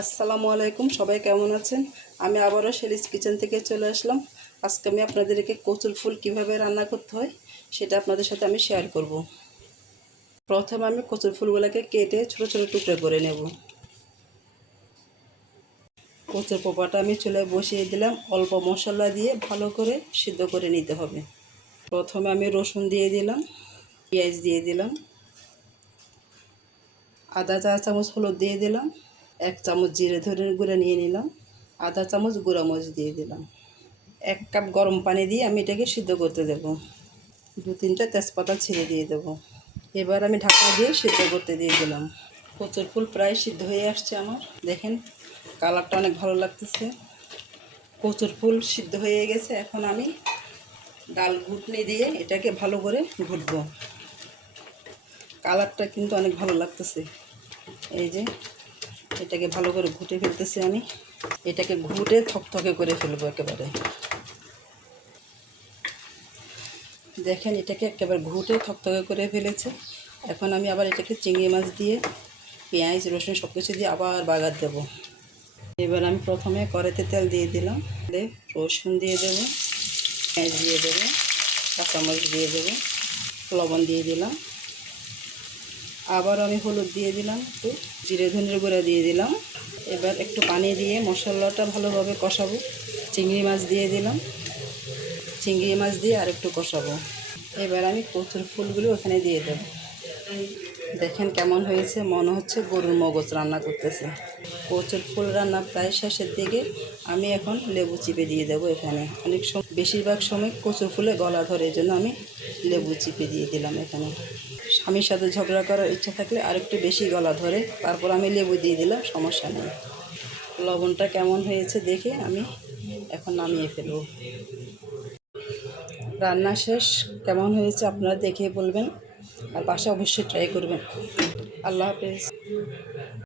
আসসালামু আলাইকুম, সবাই কেমন আছেন? আমি আবারও শেলিস কিচেন থেকে চলে আসলাম। আজকে আমি আপনাদেরকে কচুর ফুল কীভাবে রান্না করতে হয় সেটা আপনাদের সাথে আমি শেয়ার করব। প্রথমে আমি কচুর ফুলগুলোকে কেটে ছোট ছোট টুকরো করে নেব। কচুর পোপাটা আমি চুলায় বসিয়ে দিলাম। অল্প মশলা দিয়ে ভালো করে সিদ্ধ করে নিতে হবে। প্রথমে আমি রসুন দিয়ে দিলাম, পেঁয়াজ দিয়ে দিলাম, আদা চা চামচ হলুদ দিয়ে দিলাম এক চামচ জিরে ধরে গুঁড়া নিয়ে নিলাম, আধা চামচ গুঁড়া মরিচ দিয়ে দিলাম। এক কাপ গরম পানি দিয়ে আমি এটাকে সিদ্ধ করতে দেব। দু তিনটা তেজপাতা ছিঁড়ে দিয়ে দেব। এবার আমি ঢাকা দিয়ে সিদ্ধ করতে দিয়ে দিলাম। কচুর ফুল প্রায় সিদ্ধ হয়ে আসছে আমার। দেখেন, কালারটা অনেক ভালো লাগতেছে। কচুর ফুল সিদ্ধ হয়ে গেছে। এখন আমি ডাল ঘুটনি দিয়ে এটাকে ভালো করে ঘুটবো। কালারটা কিন্তু অনেক ভালো লাগতেছে। এই যে এটাকে ভালো করে ঘুটে ফেলতেছি আমি। এটাকে ঘুটে থকথকে করে ফেলব একেবারে। দেখেন, এটাকে একেবারে ঘুটে থকথকে করে ফেলেছে। এখন আমি আবার এটাকে চিংড়ি মাছ দিয়ে পেঁয়াজ, রসুন সব কিছু দিয়ে আবার বাগার দেব। এবার আমি প্রথমে কড়াইতে তেল দিয়ে দিলাম। রসুন দিয়ে দেবো, পেঁয়াজ দিয়ে দেবো, কাঁচামরিচ দিয়ে দেবো, লবণ দিয়ে দিলাম। আবার আমি হলুদ দিয়ে দিলাম একটু, জিরে ধনের গুঁড়া দিয়ে দিলাম। এবার একটু পানি দিয়ে মশলাটা ভালোভাবে কষাবো। চিংড়ি মাছ দিয়ে দিলাম। চিংড়ি মাছ দিয়ে আর একটু কষাবো। এবার আমি কচুর ফুলগুলো ওখানে দিয়ে দেব। দেখেন কেমন হয়েছে, মনে হচ্ছে গরুর মগজ রান্না করতেছে। কচুর ফুল রান্না প্রায় শেষের দিকে আমি এখন লেবু চিপে দিয়ে দেবো এখানে। অনেক সময় বেশিরভাগ সময় কচুর ফুলে গলা ধরে জন্য আমি লেবু চিপে দিয়ে দিলাম এখানে। স্বামীর সাথে ঝগড়া করার ইচ্ছা থাকলে আরেকটু বেশি গলা ধরে, তারপর আমি লেবু দিয়ে দিলাম, সমস্যা নেই। লবণটা কেমন হয়েছে দেখে আমি এখন নামিয়ে ফেলব। রান্না শেষ, কেমন হয়েছে আপনারা দেখে বলবেন, আর বাসা অবশ্যই ট্রাই করবেন। আল্লাহ হাফেজ।